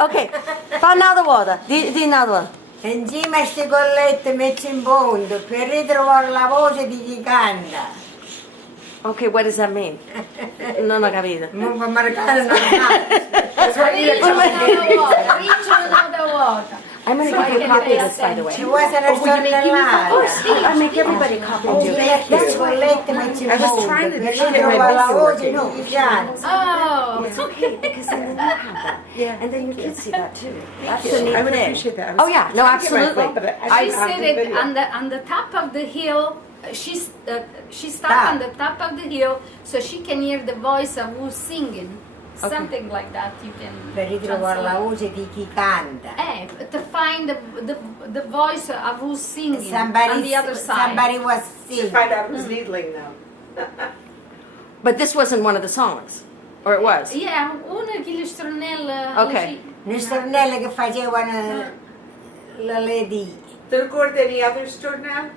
ok. Fa another water. Di another one. Insieme a queste collette metti in fondo per ritrovare la voce di chi canta. Okay, what does that mean? Non ho capito. Non fa marcare una Another water. I'm going to give you a copy of this, by the way. Ci vuoi essere stornellata? I make everybody a copy of you. Queste collette metti in I was fondo trying to per get my ritrovare la video voce working. di chi canta. Oh, It's okay, because then you have that. Yeah. And then your kids see that too. That's you. the neat I would thing. appreciate that. I was Oh yeah, no, trying to get my absolutely. phone, but she found said the it video. on the top of the hill. She stopped on the top of the hill so she can hear the voice of who's singing. Okay. Something like that you can Per ritrovare la translate. voce di chi canta. To find the voice of who's singing on the other side. Somebody was To singing. find out who's needling now. But this wasn't one of the songs, or it was. Yeah, una che le stornelle. Ok. Le stornelle che facevano la Lady. Ti ricordi any other store now?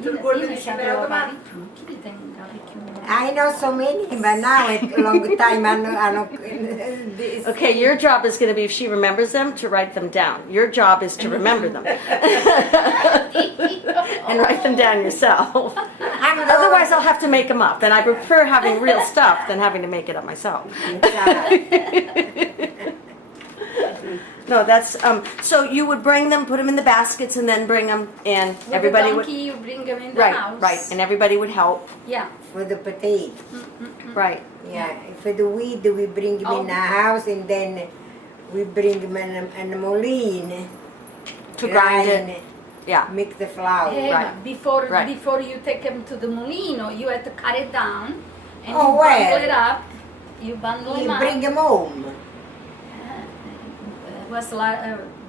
Ti ricordi di Chanel domani? Chi li tenga vecchio? I know so many, but now it's a long time. Okay, your job is going to be, if she remembers them, to write them down. Your job is to remember them. And write them down yourself. Otherwise, I'll have to make them up. And I prefer having real stuff than having to make it up myself. No, that's, so you would bring them, put them in the baskets, and then bring them in. With Everybody the would. donkey, you bring them in the Right, house. right. And everybody would help. Yeah. For the potato. Right. Yeah. For the wheat, we bring them in the house, and then we bring them in the moline. To grind it. Yeah. Make the flour. Yeah, Right. before Right. before you take them to the molino, you have to cut it down and Oh, you well. bundle it up. You bundle You them bring up. them home. It was like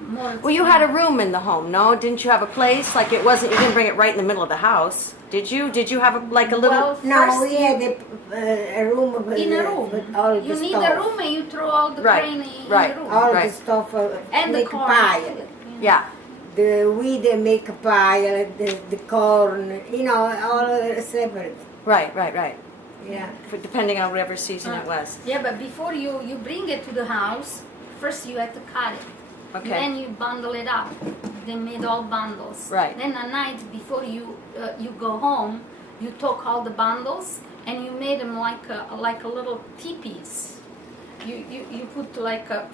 more. Well, you had a room in the home, no? Didn't you have a place? Like it wasn't, you didn't bring it right in the middle of the house. Did you? Did you have like a little? Well, No, first we had a room with, in a room. with all You the need stuff. a room and you throw all the Right, grain in right. the room. All Right. the stuff And the make corn. pile. Yeah. The wheat they make a pile, the corn, all separate. Right, right, right. Yeah. Depending on whatever season it was. Yeah, but before you bring it to the house, first you have to cut it. Okay. Then you bundle it up. They made all bundles. Right. Then at night before you go home, you took all the bundles and you made them like a little teepees. You put like a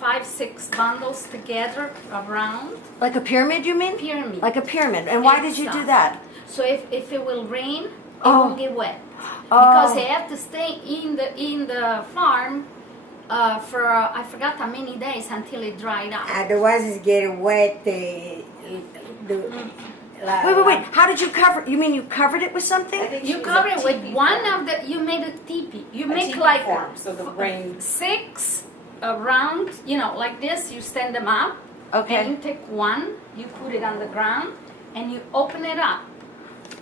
5-6 bundles together around Like a pyramid, you mean? pyramid. Like a pyramid. And why did you do that? So if it will rain, it Oh. won't get wet. Oh. Because they have to stay in the farm for I forgot how many days until it dried out. Otherwise it's getting wet. Wait. How did you cover? You mean you covered it with something? You cover it with one of the. You made a teepee. You make teepee like form, so the rain. 6 around. Like this. You stand them up. Okay. And you take one. You put it on the ground, and you open it up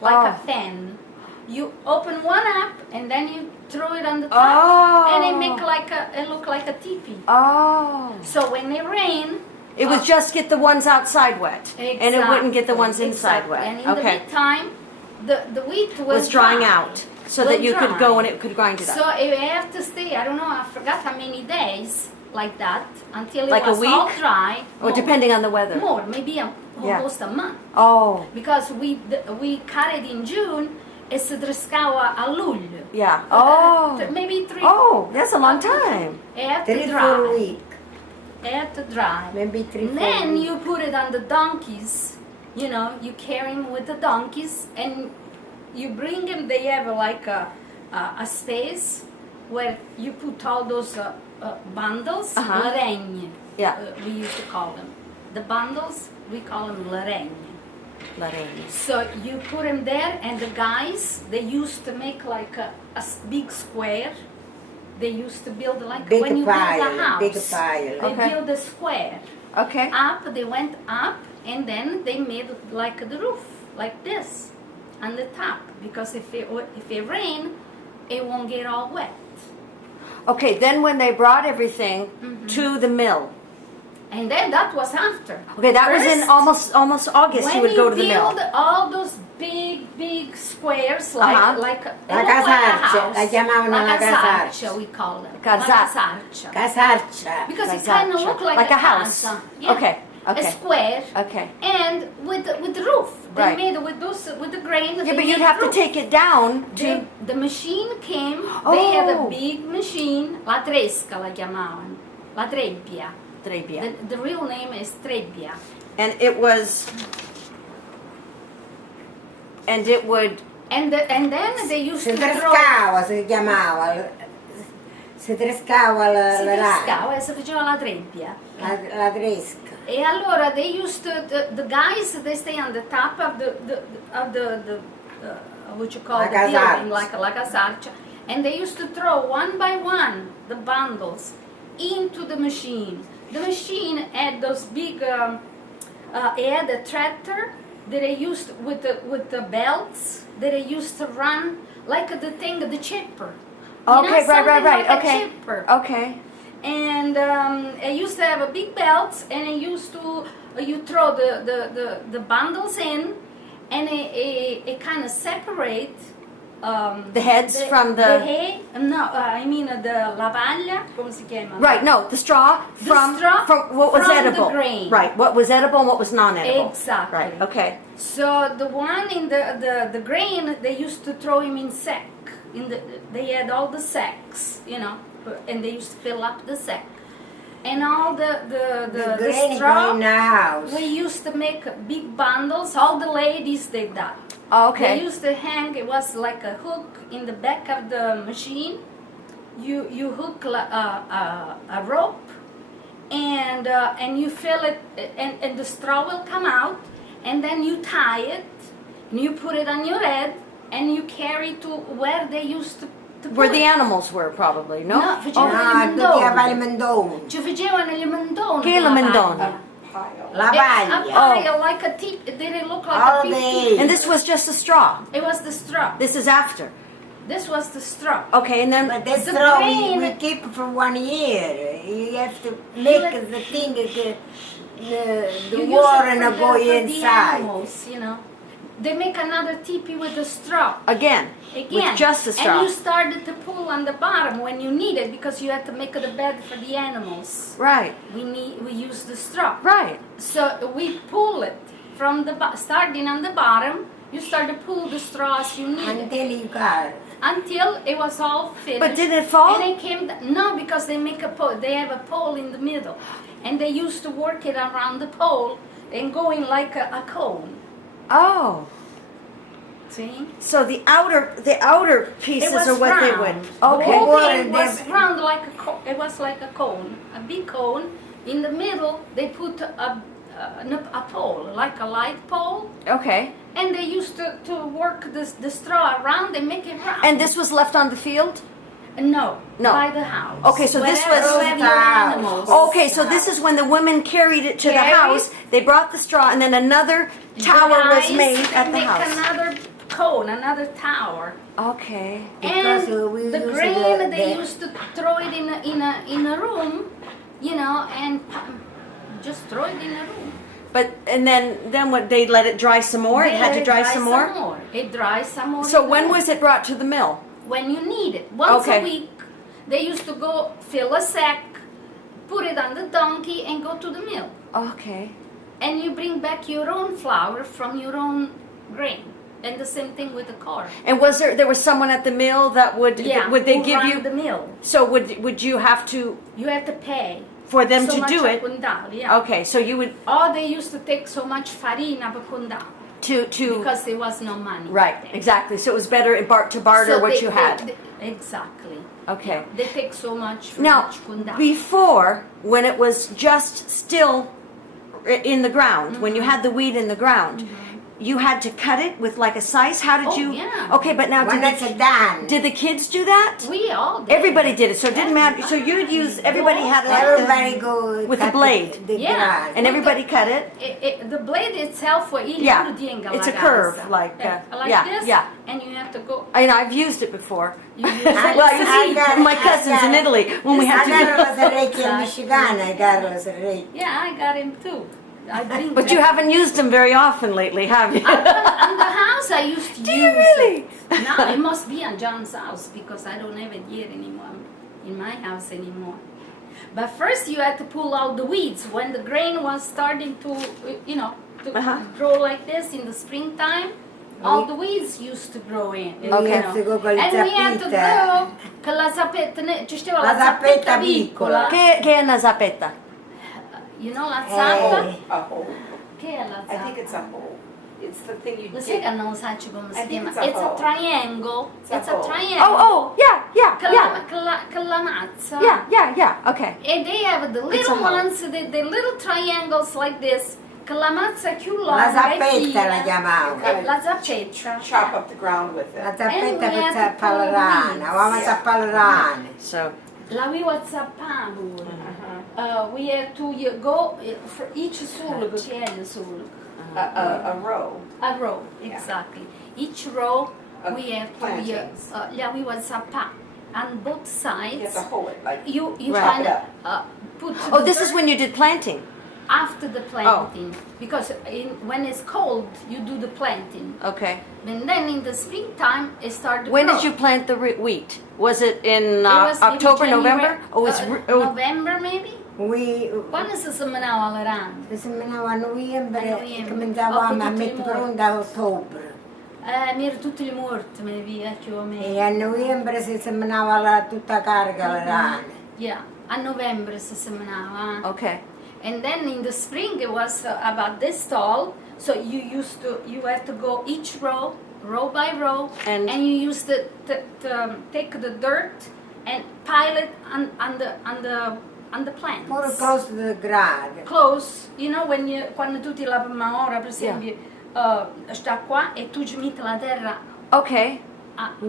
like a fan. You open one up, and then you throw it on the top, and it make it look like a teepee. Oh. So when it rain. It would just get the ones outside wet. And it wouldn't get the ones inside Exactly. wet. And in the meantime, the wheat Was drying dry. out. So Will that you could dry. go and it could grind it up. So it have to stay, I don't know, I forgot how many days like that until it Like a was all week? dry. Or More. depending on the weather. More, maybe Yeah. almost a month. Oh. Because we cut it in June e si trescava a luglio. Yeah. Oh. Maybe 3. Oh, that's a long time. It have to 3-4 dry. weeks. It have to dry. Maybe 3-4 And then weeks. you put it on the donkeys. You carry them with the donkeys, and you bring them. They have like a space where you put all those bundles. Uh-huh. Laregne. Yeah. We used to call them. The bundles we call them laregne. Lorraine. So you put them there, and the guys they used to make like a big square. They used to build like Big when you build pile, a house. big pile. They Okay. build a square. Okay. They went up, and then they made like the roof, like this, on the top. Because if it rain, it won't get all wet. Okay, then when they brought everything to the mill. And then that was after. Okay, that was in First, almost August. when You would go to the mill. build all those big squares Uh-huh. like they La look like a casarcia, house. la chiamavano la casarcia. We call them. Casar- La casarcia. Casarcia. Because it Casarcia. kind of looked like, Like a house. casa. Yeah. Okay, okay. A square. Okay. And with the roof. They Right. made with the grain. Yeah, they but you'd made have to roof. take it down to. The machine came. They had a Oh. big machine. La tresca la chiamavano. La trebbia. Trebia. The real name is trebbia. And it was. And it would. And then they used Si to throw. trescava, si chiamava. Si trescava Si la trescava e si faceva la trebbia. la tresca. E allora they used to the guys they stay on the top of the what you call La the building casarcia. like a casarcia, and they used to throw one by one the bundles into the machine. The machine had those big it had a tractor that they used with the belts that they used to run like the chipper. You know, Okay, right, something right. like a Okay. chipper. Okay. And it used to have a big belt, and it used to you throw the bundles in, and it kind of separate The heads from the. hay. No, I mean the lavaglia. Come si chiama? Right, no, the straw The from straw from what was from the edible. grain. Right, what was edible and what was non-edible. Exactly. Right, okay. So the one in the grain, they used to throw him in sack. They had all the sacks, you know, and they used to fill up the sack. And all The grain straw, go in the house. we used to make big bundles. All the ladies did that. Oh, okay. They used to hang. It was like a hook in the back of the machine. You hook a rope, and you fill it, and the straw will come out, and then you tie it, and you put it on your head, and you carry to where they used to Where put the it. animals were, probably, no? No, facevano Ah, gli tutti a fare mendoni. mendoni. Ci facevano gli mendoni. Che con la mendoni? paglia. La A paglia. pile, like a tip. Did it look like All a big day. tip? And this was just a straw. It was the straw. This is after. This was the straw. Okay, and then But that's The straw grain- we keep for 1 year. You have to make the thing, the You water use it and for go the inside. animals, you know. They make another teepee with the straw. again, Again. with just a straw. And you started to pull on the bottom when you need it because you had to make the bed for the animals. Right, We use the straw. right. So we pull it from the starting on the bottom. You start to pull the straw as you need it Until you got it. until it was all finished. But did it fall? And it came. No, because they make a pole. They have a pole in the middle, and they used to work it around the pole and going like a cone. Oh, See? so the outer pieces It was are what they round. would. The Okay. whole Well, thing was then- round like a cone. It was like a cone, a big cone. In the middle, they put a pole, like a light pole, Okay. and they used to work the straw around and make it round. And this was left on the field? No, No. by the house. Okay, so this Wherever was- you have your animals. Okay, so this is when the women carried it to the Carried. house. They brought the straw, and then another tower was Guys, made they at the make house. another cone, another tower. Okay. Because And we the use grain they the- used to throw it in a room, you know, and just throw it in a room. But and then what? They let it dry some more. It They had let to it dry some more. It dries some more. So in when the was it brought to the mill? When you need it, once Okay. a week, they used to go fill a sack, put it on the donkey, and go to the mill. Okay. And you bring back your own flour from your own grain. And the same thing with the car. And was there was someone at the mill that would they who give run you? the mill? So would you have to You have to pay for them so to much do a it? quintale, yeah. Okay, so you would Or they used to take so much farina per quintale to because there was no money. right, back then. exactly. So it was better to barter So what they- you they- had. exactly. Okay. They take so much for Now, each quintale. before, when it was just still in the ground, when you Mm-hmm. had the wheat in the ground, you had to cut it with like a slice. How did Oh, you? yeah. Okay, but now When did it's the, done. did the kids do that? We all did. Everybody did it, so it didn't matter. So you'd use. Everybody had like Everybody go with a cut blade. The Yeah. grass. and everybody cut it. The blade itself for eating Yeah, urdienga it's a la curve, gasa. like, like yeah, this. yeah. And you have to go. And I've used it before. You use well, I used I to got see it, my I cousins got in it. Italy when we had I got to. las orecchie in Michigan. I got las orecchie. Yeah, I got him too. I bring But you them. haven't used them very often lately, have you? On the house I used to Do use you really? it. Now it must be on John's house because I don't have it here anymore, in my house anymore. But first you had to pull out the weeds when the grain was starting to, to grow like this in the springtime. All the weeds used to grow in. We have to go con le And we had to zappette. go con la zappetta, ci stava La la zappetta zappetta piccola. Che è una zappetta? You know la zappa? A hole. Che è la I think zappa? it's a hole. It's the thing you Lo sai che dig. non so come I si think chiama? it's a It's a hole. triangle. It's a It's a hole. triangle. Oh, yeah. Con la mazza. Yeah, okay. And they have the It's a little hole. ones, the little triangles like this. Con la mazza più La lunga e zappetta fina. la chiamavano. La zappetta. Chop up the ground with La it. zappetta we had per to pull zappare rane, weeds. avevamo zappare rane. So, La viva zappa pure. We had to go for each sulgo, che è il sulgo? A row. A row, exactly. Each row Of we have to plantings. la viva zappa on both You sides. have to hold it like. You Right. kind of put oh, the this is dirt when you did planting. after the planting because when it's cold you do the planting Okay. and then in the springtime it started to When grow. did you plant the wheat? Was it in It was maybe October, January- November? Oh, it was November maybe. We Quando si seminava l'aranda? seminava a novembre A e novembre. cominciavamo Dopo a tutti i mettere morti. pronta a ottobre. Mi ero tutti gli morti me via più o E meno. a novembre si seminava tutta carica le rane. Yeah, a novembre si seminava. Okay. And then in the spring it was about this tall, so you had to go each row by row, And- you used to take the dirt and pile it on the plants. Pure close to the ground. Close, quando tu ti la prima ora, per esempio, sta qua e tu ci metti la terra Okay.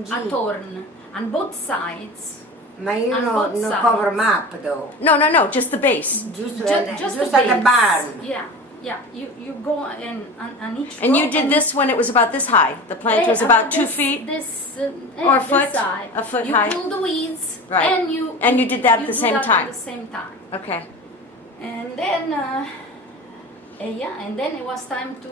attorno, on both sides. Ma io On non both no sides. cover map though. No, just the base. Just Just at the the base. barn. Yeah. You go and on each And row you did this when it was about this high. The plant was about 2 feet. Or a this foot, side. a foot you high. pull the weeds, Right. and you did that at the do same that time. At the same time, Okay. and then and then it was time to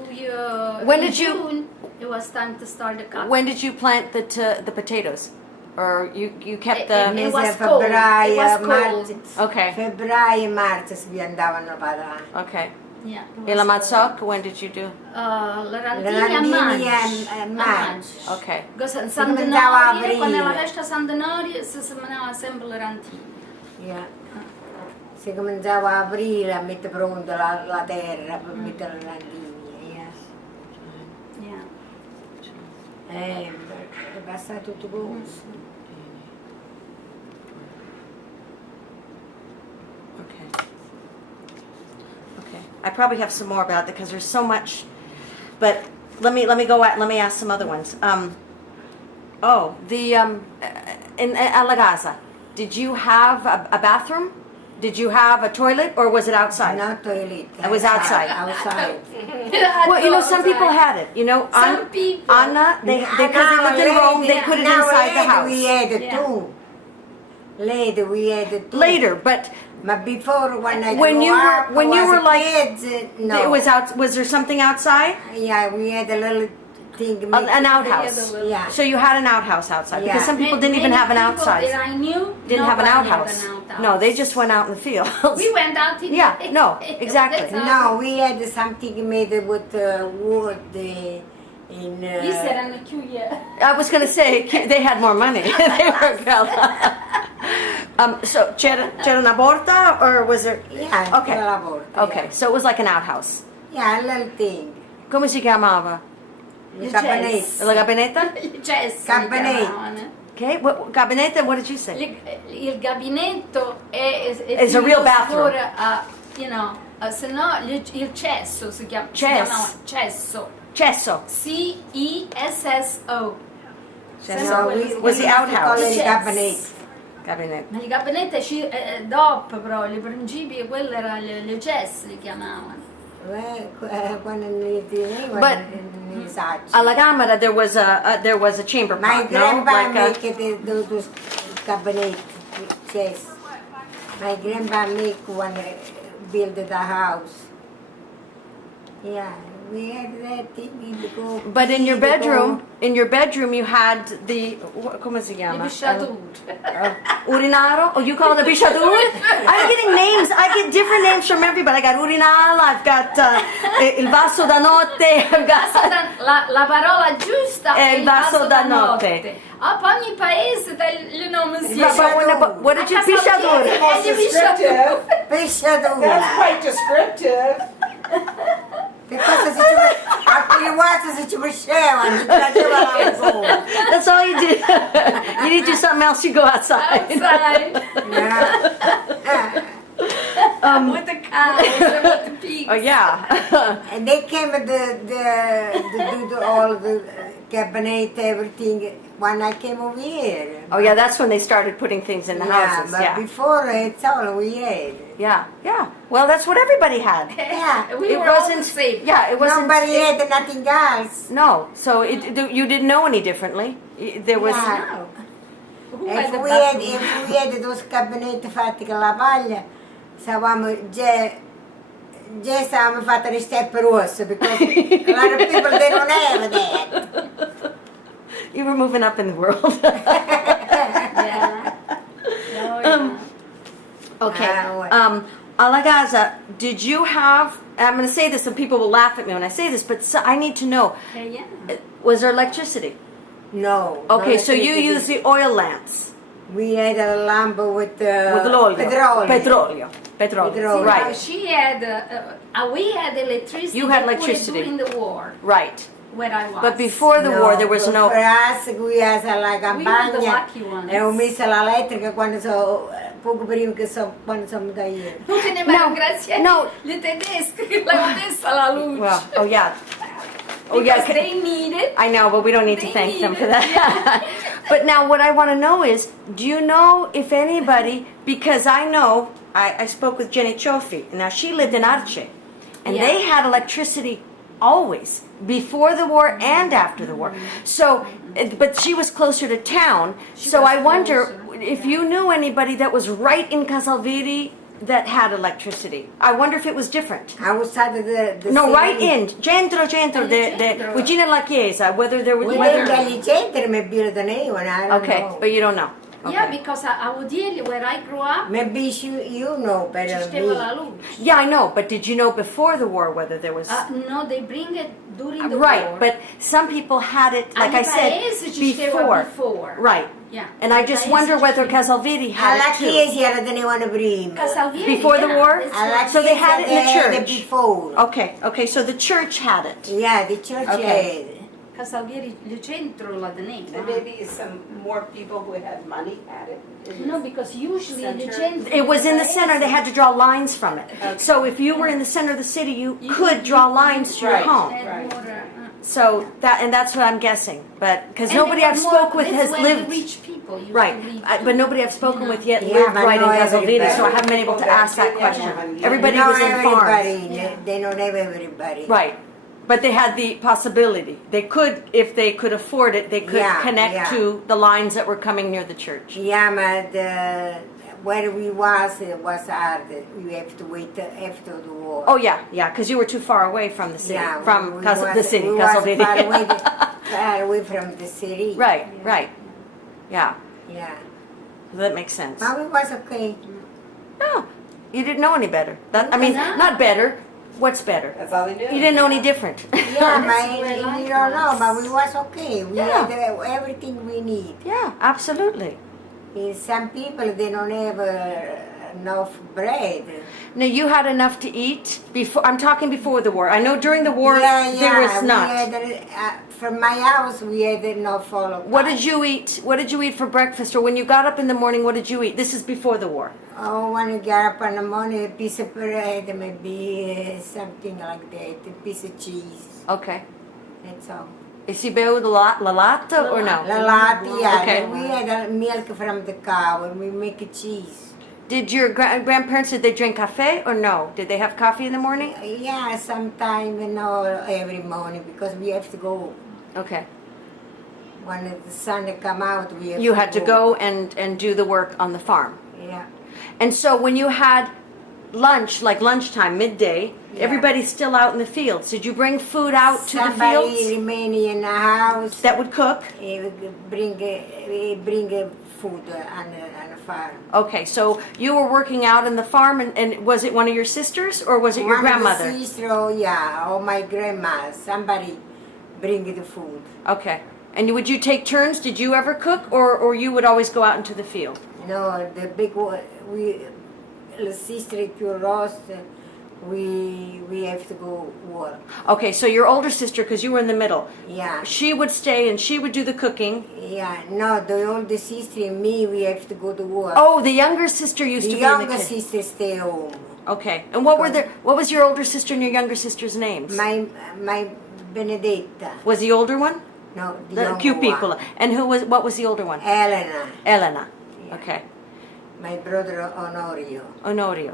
When in did you- June, it was time to start the cut. When did you plant the potatoes? Or you kept It the was Mese cold. It febbraio, was marzo. cold. Okay. Febbraio e marzo si andavano padroni. Okay. Yeah. it E la was mazzocca, when did you do? cold. Le Le randini a randini maggio. a maggio. Okay. Because Si cominciava a Sant'Enorio, quando la aprire. festa Sant'Enorio si seminava sempre le randini. Yeah. Si cominciava a aprire, a mettere pronta la terra per mettere le randini. Yes. Yeah. È passato tutto così. Okay. I probably have some more about it because there's so much, but let me ask some other ones. In La Gaza, did you have a bathroom? Did you have a toilet, or was it outside? Not toilet. It was outside. Outside. Well, some people had it. Some people. Anna, because they lived in Rome, they put it inside the house. We had Yeah. two. Later we had two. Later, but But before when I When grew you were- up, when you was were a like- kid, no. it was out. Was there something outside? Yeah, we had a little thing. An outhouse. Yeah. So you had an outhouse outside because Yeah. some people didn't even have an outside. That I knew Didn't have an nobody had outhouse. an outhouse. No, they just went out in the fields. We went out in Yeah, no, exactly. That's how- No, we had something made with wood in. These erano chiusi. I was going to say they had more money. They were so c'era una porta, or was there? Yeah, Okay. c'era la porta, Okay, so it was like an outhouse. Yeah, a little thing. Come si chiamava? Il Il gabinetto. La gabinetta? Il cesso. Gabinetto. li chiamavano. Okay, what gabinetta? What did you say? Il gabinetto è Is a real bathroom. Se no il cesso si chiama. Cesso. Cesso. Cesso. CESSO. No, Was the outhouse. call it Yes. gabinetto. Cabinet. Ma il gabinetto è dopo, però, i principi quello era gli cessi li chiamavano. Quando ne teneva, But- ne sa. Alla Camera there was a chamber My pot, no? grandpa Like a, make those cabinet chairs. My grandpa make one build the house. Yeah, we had that thing to go. But in your to go- bedroom, you had the come si Il chiama? bisciatur. Urinaro? Oh, you call it a bisciatur? I'm getting names. I get different names from everybody. I got urinale. I've got il vaso da notte. I've got La parola giusta è il vaso da notte. Ah, poi ogni paese dà il nome But what did you A casa bisciatur? That's descriptive. Pesciatura. That's quite descriptive. Che cosa si ci alcune volte si ci piscevano, ci faceva la gola. That's all you do. You need to do something else. You go outside. outside Yeah. with the cows and with the pigs. Oh yeah. And they came with all the cabinet, everything, when I came over here. Oh yeah. That's when they started putting things in the houses. But Yeah. before it's all we had. Yeah. Yeah. Well, that's what everybody had. Yeah. We It were all wasn't. the same. Yeah. It wasn't. Nobody had nothing else. No. So you didn't know any differently. There was. Yeah. No. Who had the If we had those cabinetti fatti con la paglia, già stavamo fatti le steppe rosse, because a lot of people, they don't have that. You were moving up in the world. Yeah. Oh, yeah. Okay. Ah, Alla Gaza, did you have? I'm going to say this, and people will laugh at me when I say this, but I need to know: Yeah. was there electricity? No. Okay, no so you electricity. use the oil lamps We had a lamp with with petrol. Petrolio. Right. She had, we had electricity. You had they put it electricity. during the war, Right. where I was. But before the war, there was For no. us, we had la We were the campagna lucky ones. e ho messo l'elettrica poco prima quando sono da io. Non tenevano grazie no. le tedesche che l'hanno messa la luce. Well, oh yeah. Oh Because yeah. they need it. I know, but we don't need to They thank them need for it, that. But now what I want to know is, do you know if anybody, because I know, I spoke with Jenny Chofi, now she lived in Arce, and Yeah. they had electricity always, before the war and after the war. So, but she was closer to town, so was I wonder closer, if yeah. you knew anybody that was right in Casalviri that had electricity. I wonder if it was different. Outside the No, city. right in centro, Nel centro. vicino alla chiesa. Whether there was Within dagli centri maybe the name, I don't okay, know. but you don't know. Yeah, Okay. because a Udielli, where I grew up, Maybe you know better ci than stava la me. luce. Yeah, I know, but did you know before the war whether there was? No, they bring it during the Right, war. but some people had it, like I said, Paese ci stava before. Right. Yeah. And I just Paese wonder ci whether stava- Casalviri had Alla it too. chiesa la tenevano prima. Casalvieri, Before the yeah, war? that's Alla right. So they had it in the chiesa they had church. before. Okay, okay, so the church had it. Yeah, the church Okay. had. Casalvieri, il centro la teneva. And maybe some more people who had money had it. No, because usually Center. il centro. It was in the center, they had to draw lines from it. So if you were in the center of the city, you could draw lines to your Right. home. Had more, So that's what I'm guessing. But because and nobody there I've were more- spoke with that's has where lived. the rich people used Right, to live. but nobody I've spoken with yet Yeah, lived but right in not Casalvini, so I everybody. haven't been able to ask that question. Everybody Not was in farms. everybody. Yeah. They don't have everybody. Right, but they had the possibility. They could, if they could afford it, they could Yeah, connect yeah. to the lines that were coming near the church. Yeah, but where we was, it was hard. We have to wait after the war. Oh yeah, yeah, because you were too far away from the city, Yeah, from we the city, we was Casalvini. far away from the city. Right, right, yeah, Yeah. that makes sense. But we was okay. No, you didn't know any better. I mean, No. not better. What's better? That's all they knew. You didn't know any different. Yeah, That's where but life we don't know, was. but we was okay. We Yeah. had everything we need. Yeah, absolutely. Some people, they don't have enough bread. Now you had enough to eat before. I'm talking before the war. I know during the war yeah, there was we not. had, from my house, we had enough all of What did you eat? What did you eat for breakfast, or when you got up in the morning? What did you eat? This is before the war. Oh, when you get up in the morning, a piece of bread, maybe something like that, a piece of cheese. Okay. That's all. Is he beau the la latte or no? La latte, yeah. Okay. We had milk from the cow and we make a cheese. Did your grandparents, did they drink cafe or no? Did they have coffee in the morning? Yeah, sometime, every morning because we have to go. Okay. When the sun come out, we have You had to go and do the work on the farm. Yeah. And so when you had lunch, like lunchtime, midday, Yeah. everybody's still out in the fields. Did you bring food out to the Somebody fields remain in the house. that would cook? Bring food on the farm. Okay, so you were working out in the farm, and was it one of your sisters or was it your One grandmother? of the sister, or my grandma. Somebody bring the food. Okay. And would you take turns? Did you ever cook, or you would always go out into the field? No, the big one, the sister to us, we have to go work. Okay, so your older sister, because you were in the middle, Yeah. she would stay and she would do the cooking. Yeah, no, the older sister and me, we have to go to work. Oh, the younger sister used The to be in the younger kitchen. sister stay home. Okay, and what was your older sister and your younger sister's names? My Benedetta. Was the older one? No, the The younger cute one. people. And what was the older one? Elena. Elena. Yeah. Okay. My brother Honorio. Honorio.